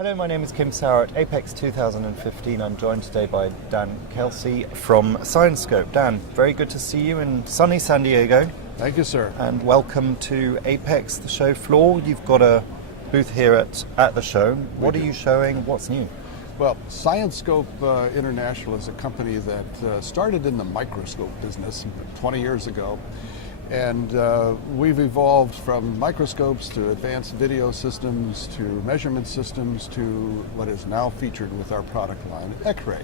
Hello, my name is Kim Sauer at Apex 2015. I'm joined today by Dan Kelsey from Scienscope. Dan, very good to see you in sunny San Diego. Thank you, sir. And welcome to Apex, the show floor. You've got a booth here at the show. What are you showing? What's new? Well, Scienscope International is a company that started in the microscope business 20 years ago. And we've evolved from microscopes to advanced video systems to measurement systems to what is now featured with our product line, X-ray.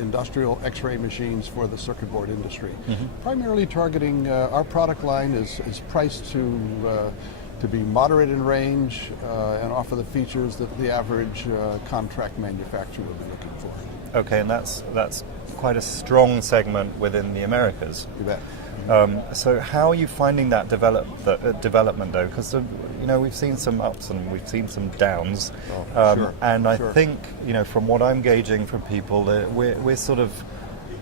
Industrial X-ray machines for the circuit board industry. Primarily targeting, our product line is priced to be moderate in range and offer the features that the average contract manufacturer would be looking for. Okay, and that's quite a strong segment within the Americas. You bet. So how are you finding that development though? Because we've seen some ups and we've seen some downs, and I think from what I'm gauging from people, we're sort of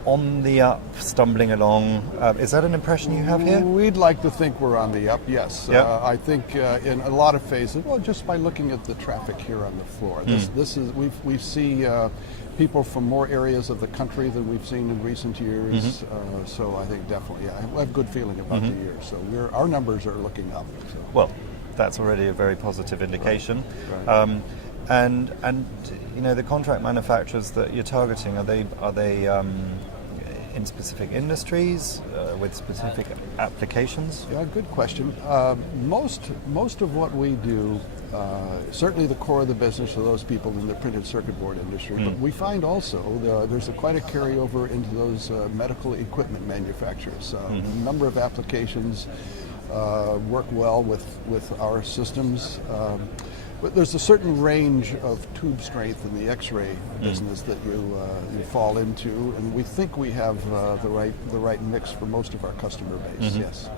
on the up, stumbling along. Is that an impression you have here? We'd like to think we're on the up. Yes, yep. I think in a lot of phases. Well, just by looking at the traffic here on the floor, this is we see people from more areas of the country than we've seen in recent years. So I think definitely, I have a good feeling about the year. So our numbers are looking up. So. Well, that's already a very positive indication. Right. And the contract manufacturers that you're targeting, are they in specific industries with specific applications? Yeah, good question. Most of what we do, certainly the core of the business are those people in the printed circuit board industry, but we find also there's quite a carryover into those medical equipment manufacturers. A number of applications work well with our systems. But there's a certain range of tube strength in the X-ray business that you fall into, and we think we have the right mix for most of our customer base. Yes.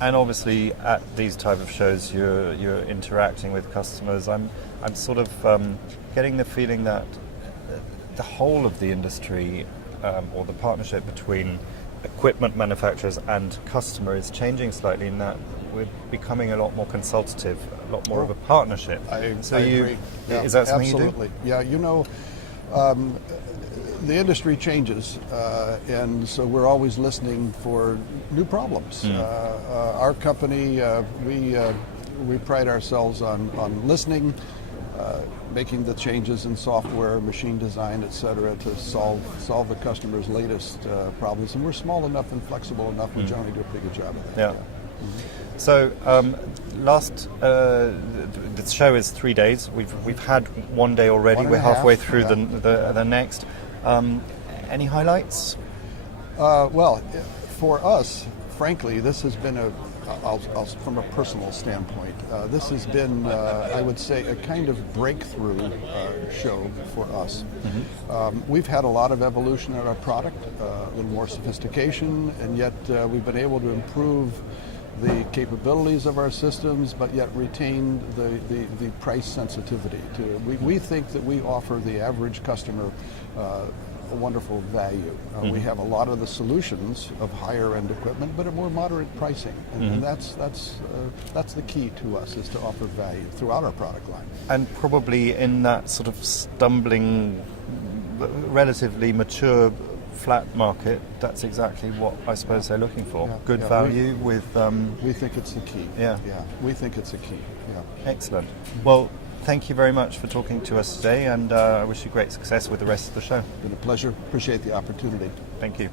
And obviously, at these type of shows, you're interacting with customers. I'm sort of getting the feeling that the whole of the industry, or the partnership between equipment manufacturers and customer, is changing slightly in that we're becoming a lot more consultative, a lot more of a partnership. I agree. Yeah, is that something absolutely. you do? Yeah, the industry changes, and so we're always listening for new problems. Our company, we pride ourselves on listening, making the changes in software, machine design, etc., to solve the customer's latest problems. And we're small enough and flexible enough. We generally do a pretty good job of that. Yeah. So the show is 3 days. We've had 1 day already. We're halfway through the next. Any highlights? Well, for us, frankly, this has been from a personal standpoint, this has been, I would say, a kind of breakthrough show for us. We've had a lot of evolution in our product, a little more sophistication, and yet we've been able to improve the capabilities of our systems, but yet retain the price sensitivity. We think that we offer the average customer a wonderful value. We have a lot of the solutions of higher end equipment, but at more moderate pricing, and that's the key to us, is to offer value throughout our product line. And probably in that sort of stumbling, relatively mature flat market, that's exactly what I suppose they're looking for. Good value with. We think it's the key. Yeah, we think it's a key. Yeah. Excellent. Well, thank you very much for talking to us today, and I wish you great success with the rest of the show. It's been a pleasure. Appreciate the opportunity. Thank you.